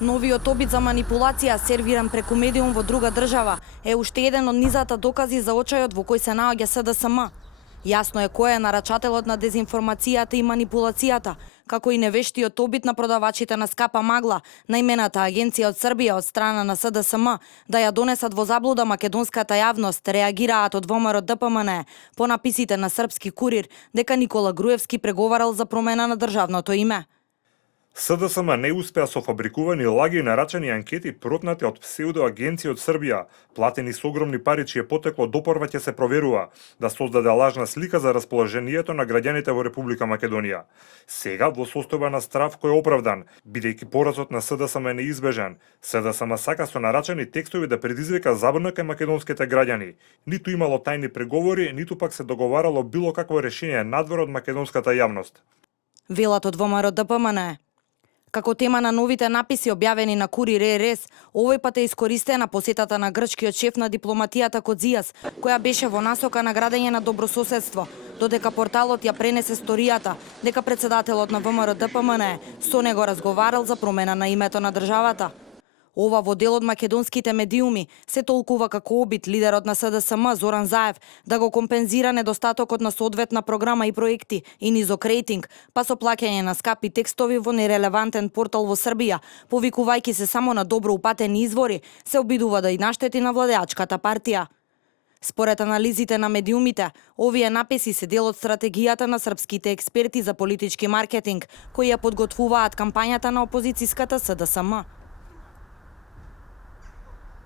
Новиот обид за манипулација, сервиран преку медиум во друга држава, е уште еден од низата докази за очајот во кој се наоѓа СДСМ. Јасно е кој е нарачателот на дезинформацијата и манипулацијата, како и невештиот обид на продавачите на скапа магла, наимената агенција од Србија од страна на СДСМ, да ја донесат во заблуда македонската јавност, реагираат од ВМРО ДПМН по написите на Српски курир дека Никола Груевски преговарал за промена на државното име. СДСМ не успеа со фабрикувани лаги и нарачани анкети протнати од псевдоагенција од Србија, платени со огромни пари чие потекло допорва ќе се проверува, да создаде лажна слика за расположението на граѓаните во Република Македонија. Сега во состојба на страв кој е оправдан, бидејќи поразот на СДСМ е неизбежан, СДСМ сака со нарачани текстови да предизвика забуна кај македонските граѓани. Ниту имало тајни преговори, ниту пак се договарало било какво решение надвор од македонската јавност. Велат од ВМРО ДПМН. Како тема на новите написи објавени на Курир РС, овој пат е искористена посетата на грчкиот шеф на дипломатијата Кодзијас, која беше во насока на градење на добрососедство, додека порталот ја пренесе сторијата дека председателот на ВМРО ДПМН со него разговарал за промена на името на државата. Ова во дел од македонските медиуми се толкува како обид лидерот на СДСМ Зоран Заев да го компензира недостатокот на соодветна програма и проекти и низок рейтинг, па со плаќање на скапи текстови во нерелевантен портал во Србија, повикувајќи се само на добро упатени извори, се обидува да и наштети на владеачката партија. Според анализите на медиумите, овие написи се дел од стратегијата на српските експерти за политички маркетинг, кои ја подготвуваат кампањата на опозицијската СДСМ.